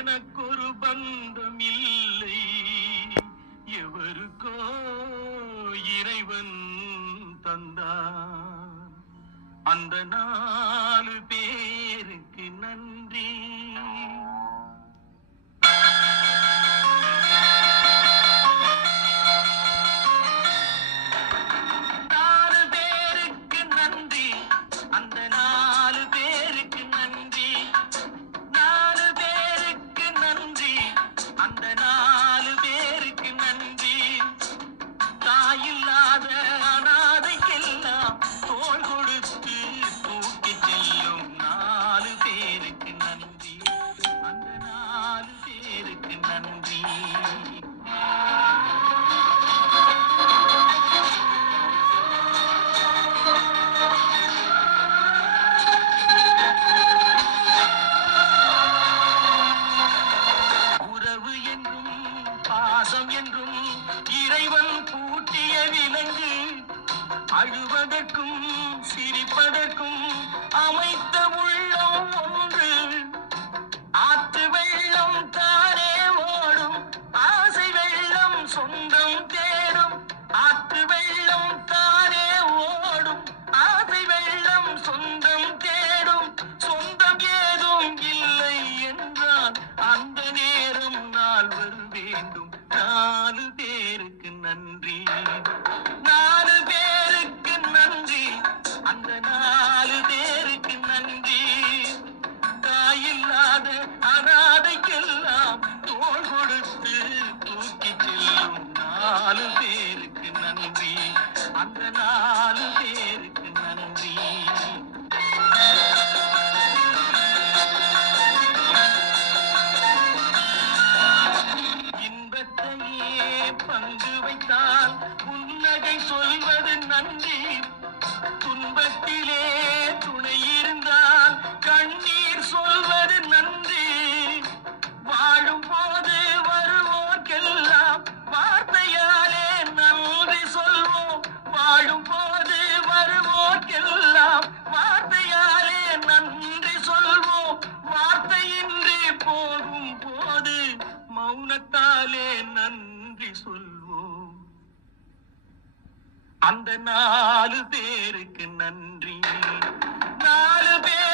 எனக்கொரு பந்தம் இல்லை, எவருக்கோ இறைவன் தந்தான். அந்த 4 பேருக்கு நன்றி. பாசம் என்றும் இறைவன் பூட்டிய விலங்கு, அழுவதற்கும் சிரிப்பதற்கும் அமைத்த உள்ளம் ஒன்று. ஆற்று வெள்ளம் தானே ஓடும், ஆசை வெள்ளம் சொந்தம் தேடும். ஆற்று வெள்ளம் தானே ஓடும், ஆசை வெள்ளம் சொந்தம் தேடும். சொந்தம் ஏதும் இல்லை என்றால் அந்த நேரம் நாள் வேண்டும். 4 பேருக்கு நன்றி, 4 பேருக்கு நன்றி, அந்த 4 பேருக்கு நன்றி. தாயில்லாத அனாதைக்கெல்லாம் தோள் கொடுத்து தூக்கி செல்லும் 4 பேருக்கு நன்றி, அந்த 4 பேருக்கு நன்றி. இன்பத்தையே பங்கு வைத்தால் புன்னகை சொல்வது நன்றி. துன்பத்திலே துணை இருந்தால் கண்ணீர் சொல்வது நன்றி. வாழும் போது வருவோர்க்கெல்லாம் வார்த்தையாலே நன்றி சொல்வோம். வாழும் போது வருவோர்க்கெல்லாம் வார்த்தையாலே நன்றி சொல்வோம். வார்த்தையின்றி போகும் போது மௌனத்தாலே நன்றி சொல்வோம். அந்த 4 பேருக்கு நன்றி, 4 பேர்